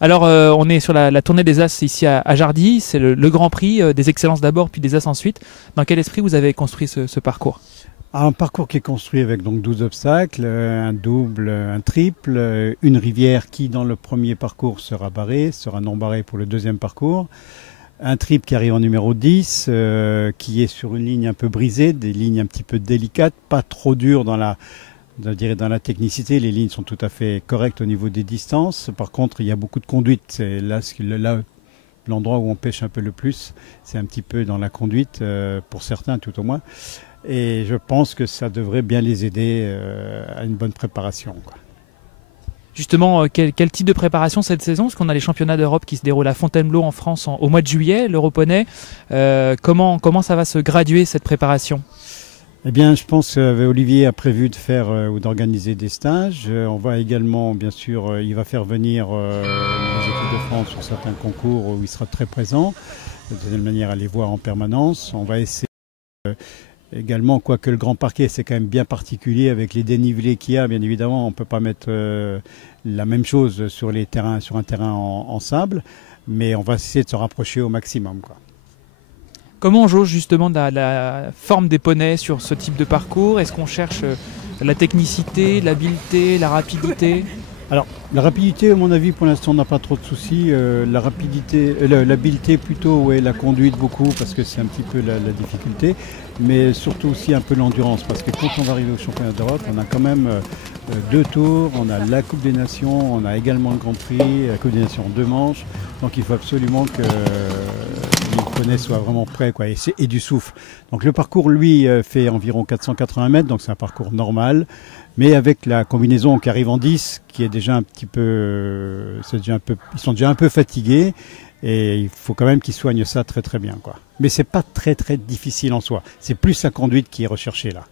Alors, on est sur la tournée des As ici à Jardy. C'est le Grand Prix des Excellences d'abord, puis des As ensuite. Dans quel esprit vous avez construit ce parcours? Un parcours qui est construit avec donc 12 obstacles, un double, un triple, une rivière qui dans le premier parcours sera barrée, sera non barrée pour le deuxième parcours. Un triple qui arrive en numéro 10, qui est sur une ligne un peu brisée, des lignes un petit peu délicates, pas trop dures dans la technicité. Les lignes sont tout à fait correctes au niveau des distances. Par contre, il y a beaucoup de conduite. C'est là l'endroit où on pêche un peu le plus. C'est un petit peu dans la conduite, pour certains tout au moins. Et je pense que ça devrait bien les aider à une bonne préparation, quoi. Justement, quel type de préparation cette saison? Parce qu'on a les championnats d'Europe qui se déroulent à Fontainebleau en France au mois de juillet, l'Europonais. Comment ça va se graduer cette préparation? Eh bien, je pense qu'Olivier a prévu de faire ou d'organiser des stages. On va également, bien sûr, il va faire venir les équipes de France sur certains concours où il sera très présent. De toute manière, à les voir en permanence. On va essayer également, quoique le Grand Parquet, c'est quand même bien particulier avec les dénivelés qu'il y a. Bien évidemment, on ne peut pas mettre la même chose sur un terrain en sable, mais on va essayer de se rapprocher au maximum, quoi. Comment on jauge justement la forme des poneys sur ce type de parcours? Est-ce qu'on cherche la technicité, l'habileté, la rapidité? Alors, la rapidité, à mon avis, pour l'instant, on n'a pas trop de soucis. La rapidité, l'habileté plutôt, ouais, la conduite beaucoup, parce que c'est un petit peu la difficulté, mais surtout aussi un peu l'endurance, parce que quand on va arriver au championnat d'Europe, on a quand même 2 tours, on a la Coupe des Nations, on a également le Grand Prix, la Coupe des Nations en 2 manches, donc il faut absolument que les poneys soient vraiment prêts, quoi, et du souffle. Donc le parcours, lui, fait environ 480 mètres, donc c'est un parcours normal. Mais avec la combinaison qui arrive en 10, qui est déjà un petit peu, ils sont déjà un peu fatigués, et il faut quand même qu'ils soignent ça très très bien, quoi. Mais c'est pas très très difficile en soi. C'est plus la conduite qui est recherchée là.